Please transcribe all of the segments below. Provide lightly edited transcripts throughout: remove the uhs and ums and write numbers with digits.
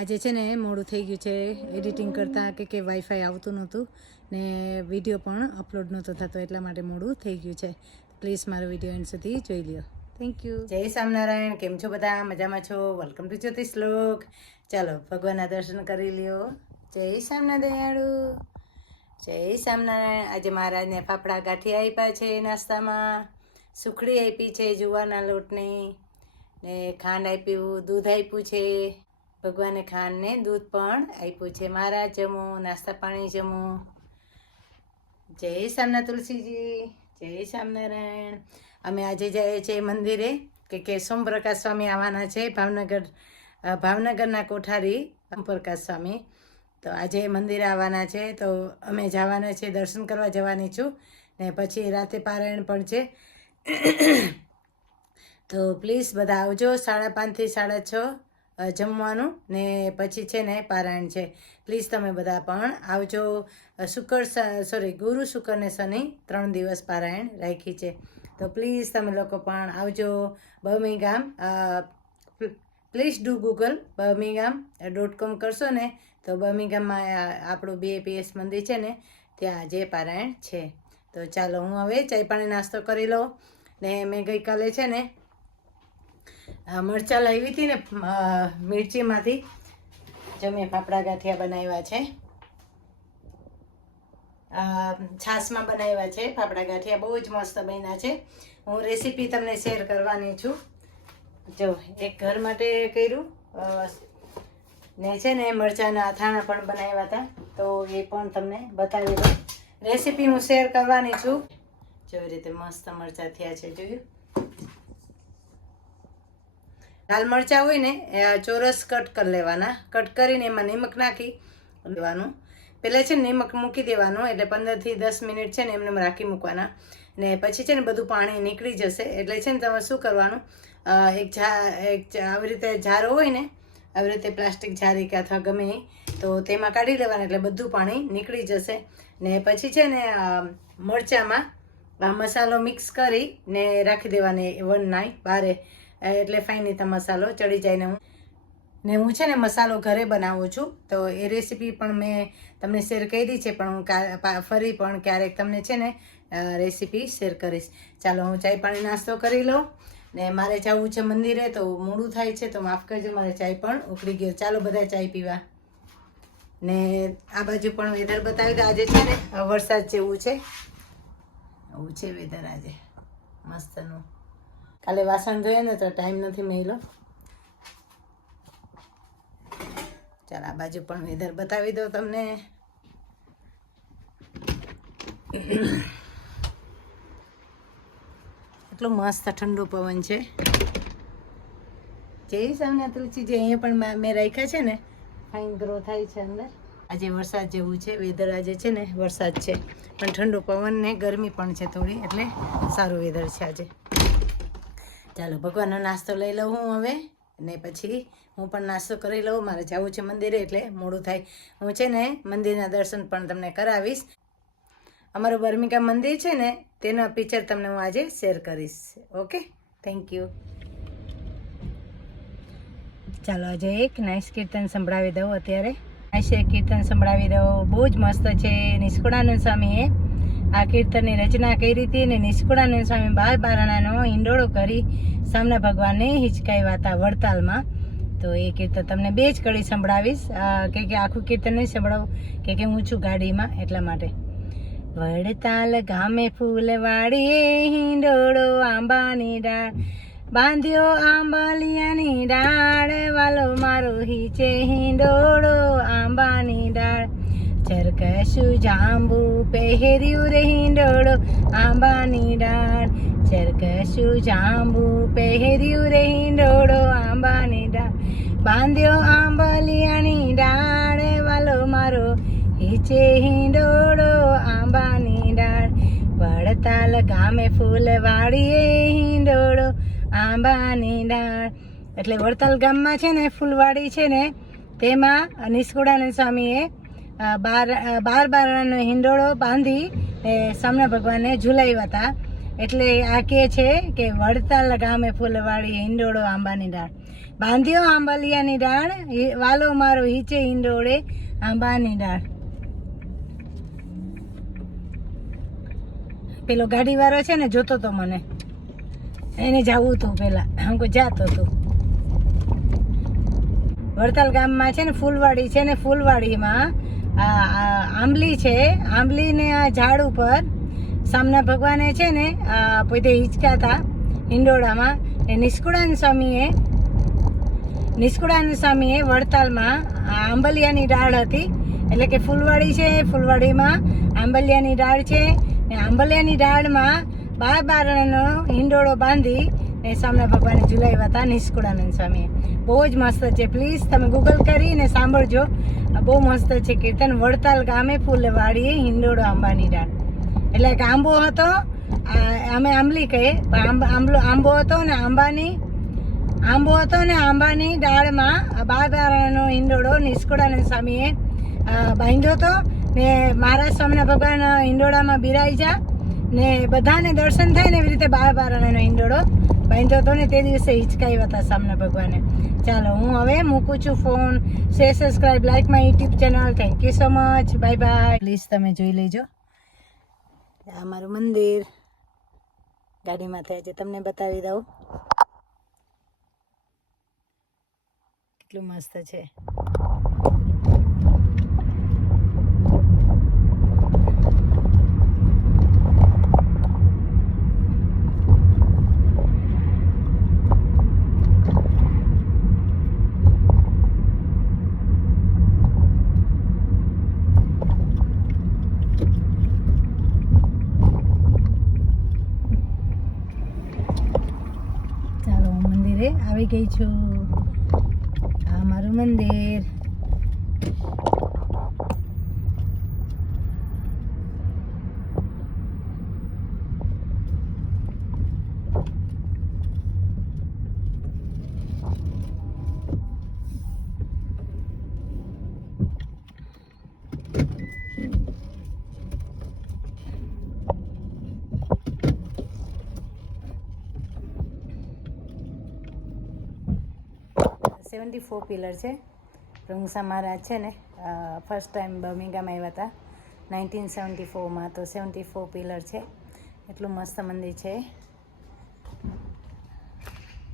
આજે છે ને મોડું થઈ ગયું છે એડિટિંગ કરતાં કે વાઈફાઈ આવતું નહોતું ને વિડીયો પણ અપલોડ નહોતો થતો, એટલા માટે મોડું થઈ ગયું છે. પ્લીઝ મારો વિડીયો એન્ડ સુધી જોઈ લ્યો. Thank you. જય સ્વામિનારાયણ. કેમ છો બધા? મજામાં છો? વેલકમ ટુ જ્યોતિષ શ્લોક. ચાલો ભગવાનના દર્શન કરી લ્યો. જય સ્વામિનારાયણ. જય સ્વામિનારાયણ. આજે મહારાજને ફાફડા ગાંઠિયા આપ્યા છે નાસ્તામાં, સુખડી આપી છે જુવારના લોટની, ને ખાંડ આપ્યું, દૂધ આપ્યું છે. ભગવાને ખાંડ ને દૂધ પણ આપ્યું છે. મહારાજ જમો, નાસ્તા પાણી જમો. જય સ્વામિનારાયણ તુલસીજી. જય સ્વામિનારાયણ. અમે આજે જઈએ છીએ મંદિરે કે સોમપ્રકાશ સ્વામી આવવાના છે ભાવનગરના કોઠારી સોમપ્રકાશ સ્વામી. તો આજે મંદિરે આવવાના છે, તો અમે જવાના છે, દર્શન કરવા જવાની છું. ને પછી રાતે પારાયણ પણ છે. તો પ્લીઝ બધા આવજો. 5:30 થી 6:30 જમવાનું ને પછી છે ને પારાયણ છે. પ્લીઝ તમે બધા પણ આવજો. ગુરુ શુક્ર ને શનિ 3 દિવસ પારાયણ રાખી છે. તો પ્લીઝ તમે લોકો પણ આવજો. Birmingham, please do Google birmingham.com કરશો ને તો બર્મિંગહામમાં આપણું BAPS મંદિર છે ને ત્યાં આજે પારાયણ છે. તો ચાલો હું હવે ચાય પાણી નાસ્તો કરી લઉં. ને મેં ગઈકાલે છે ને મરચાં લાવી હતી ને મિર્ચીમાંથી, જો મેં ફાફડા ગાંઠિયા બનાવ્યા છે. છાશમાં બનાવ્યા છે ફાફડા ગાંઠિયા, બહુ જ મસ્ત બન્યા છે. હું રેસીપી તમને શેર કરવાની છું. જો એક ઘર માટે કર્યું ને છે ને મરચાંના અથાણા પણ બનાવ્યા હતા, તો એ પણ તમને બતાવી દઉં. રેસીપી હું શેર કરવાની છું. જો એ રીતે મસ્ત મરચાં થયા છે, જોયું? લાલ મરચાં હોય ને ચોરસ કટ કરી લેવાના. કટ કરીને એમાં નિમક નાખી દેવાનું. પહેલાં છે ને નિમક મૂકી દેવાનું, એટલે 15 થી 10 મિનિટ છે ને એમને રાખી મૂકવાના. ને પછી છે ને બધું પાણી નીકળી જશે. એટલે છે ને તમારે શું કરવાનું, એક આવી રીતે જારો હોય ને, આવી રીતે પ્લાસ્ટિક જારી કે અથવા ગમે એ, તો તેમાં કાઢી લેવાના, એટલે બધું પાણી નીકળી જશે. ને પછી છે ને મરચાંમાં મસાલો મિક્સ કરી ને રાખી દેવાની 1 નાઇટ બારે, એટલે ફાઇન રીતે મસાલો ચડી જાય. ને હું છે ને મસાલો ઘરે બનાવું છું, તો એ રેસીપી પણ મેં તમને શેર કરી છે, પણ હું ફરી પણ ક્યારેક તમને છે ને રેસીપી શેર કરીશ. ચાલો હું ચાય પાણી નાસ્તો કરી લઉં. ને મારે જવું છે મંદિરે, તો મોડું થાય છે, તો માફ કરજો, મારે ચાય પણ ઉકળી ગયો. ચાલો બધા ચાય પીવા. ને આ બાજુ પણ વેધર બતાવી દો. આજે છે ને વરસાદ જેવું છે, આવું છે વેધર આજે મસ્તનું. કાલે વાસણ ધોયા ને તો ટાઈમ નથી મળ્યો. ચાલ આ બાજુ પણ વેધર બતાવી દો તમને. એટલું મસ્ત ઠંડુ પવન છે. જય સ્વામિનારાયણ તુલસીજી. અહીંયા પણ મેં રાખ્યા છે ને, ફાઇન ગ્રો થાય છે અંદર. આજે વરસાદ જેવું છે વેધર. આજે છે ને વરસાદ છે, પણ ઠંડુ પવન ને ગરમી પણ છે થોડી, એટલે સારું વેધર છે આજે. ચાલો ભગવાનનો નાસ્તો લઈ લઉં હું હવે, ને પછી હું પણ નાસ્તો કરી લઉં. મારે જવું છે મંદિરે, એટલે મોડું થાય. હું છે ને મંદિરના દર્શન પણ તમને કરાવીશ. અમારું બર્મિંગહામ મંદિર છે ને તેના પિક્ચર તમને હું આજે શેર કરીશ. Okay, thank you. ચાલો આજે એક નાઇસ કીર્તન સંભળાવી દઉં. અત્યારે નાઇસ કીર્તન સંભળાવી દઉં. બહુ જ મસ્ત છે. નિષ્કુળાનંદ સ્વામીએ આ કીર્તનની રચના કરી હતી, અને નિષ્કુળાનંદ સ્વામી 12 બારણાનો હિંડોળો કરી સામના ભગવાનને હિચકાવ્યા હતા વડતાલમાં. તો એ કીર્તન તમને 2 જ કડી સંભળાવીશ, કે આખું કીર્તન નહીં સંભળાવું, કે હું છું ગાડીમાં, એટલા માટે. વડતાલ ગામે ફૂલવાડીએ હિંડોળો આંબાની ડાળ, બાંધ્યો આંબલિયાની ડાળ, વાલો મારો હિચે હિંડોળો આંબાની ડાળ, ચરકશું જાંબુ પહેર્યું રે હિંડોળો આંબાની ડાળ, ચરકશું જાંબુ પહેર્યું રે હિંડોળો આંબાની ડાળ, બાંધ્યો આંબલિયાની ડાળ, વાલો મારો હિચે હિંડોળો આંબાની ડાળ, વડતાલ ગામે ફૂલવાડીએ હિંડોળો આંબાની ડાળ. એટલે વડતાલ ગામમાં છે ને ફૂલવાડી છે ને, તેમાં નિષ્કુળાનંદ સ્વામીએ 12 બારણાનો હિંડોળો બાંધી સામના ભગવાનને ઝુલાવ્યા હતા. એટલે આ કહે છે કે વડતાલ ગામે ફૂલવાડી હિંડોળો આંબાની ડાળ. બાંધ્યો આંબલિયાની ડાળ, વાલો મારો હીચે ઈંડોળે આંબાની ડાળ. પેલો ગાડીવાળો છે ને જોતો તો મને, એને જવું હતું પેલા, હું જાતો હતું. વડતાલ ગામમાં છે ને ફૂલવાડી છે ને, ફૂલવાડીમાં આંબલી છે. આંબલીને આ ઝાડ ઉપર સામના ભગવાને છે ને પોતે હિંચકાતા ઈંડોળામાં. એ નિષ્કુળાનંદ સ્વામીએ વડતાલમાં આંબલિયાની ડાળ હતી, એટલે કે ફૂલવાડી છે, ફૂલવાડીમાં આંબલિયાની ડાળ છે. ને આંબલિયાની ડાળમાં 12 બારણનો ઈંડોળો બાંધી ને સામના ભગવાને ઝુલાવ્યા હતા નિષ્કુળાનંદ સ્વામીએ. બહુ જ મસ્ત છે, પ્લીઝ તમે ગૂગલ કરીને સાંભળજો, બહુ મસ્ત છે કીર્તન. વડતાલ ગામે ફૂલવાડીએ હિંડોળો આંબાની ડાળ, એટલે કે આંબો હતો, અમે આંબલી કહીએ, પણ આંબો હતો ને આંબાની ડાળમાં 12 બારણનો હિંડોળો નિષ્કુળાનંદ સ્વામીએ બાંધ્યો હતો. ને મહારાજ સ્વામીના ભગવાન હિંડોળામાં બિરાઈ જા ને બધાને દર્શન થાય ને એવી રીતે 12 બારણનો હિંડોળો બાંધ્યો હતો ને તે દિવસે હિંચકાવ્યા હતા સામના ભગવાને. ચાલો હું હવે મૂકું છું phone. Share, subscribe, like my YouTube channel. Thank you so much. Bye bye. Please તમે જોઈ લેજો. આ મારું મંદિર ગાડીમાંથી આજે તમને બતાવી દઉં, કેટલું મસ્ત છે. આવી ગઈ છું. આ મારું મંદિર. આ 74 પિલર છે. પ્રભુસા મહારાજ છે ને ફર્સ્ટ ટાઈમ બર્મિંગહામ આવ્યા હતા 1974માં, તો 74 પિલર છે. એટલું મસ્ત મંદિર છે.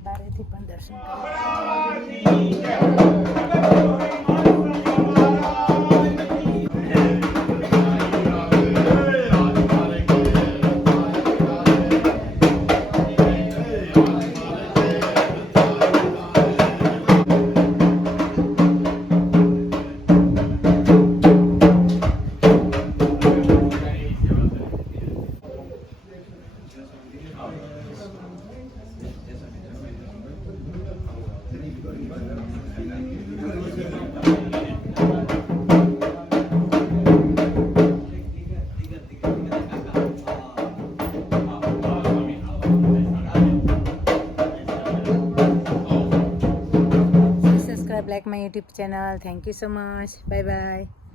બારેથી પણ દર્શન like my YouTube channel. Thank you so much. Bye bye.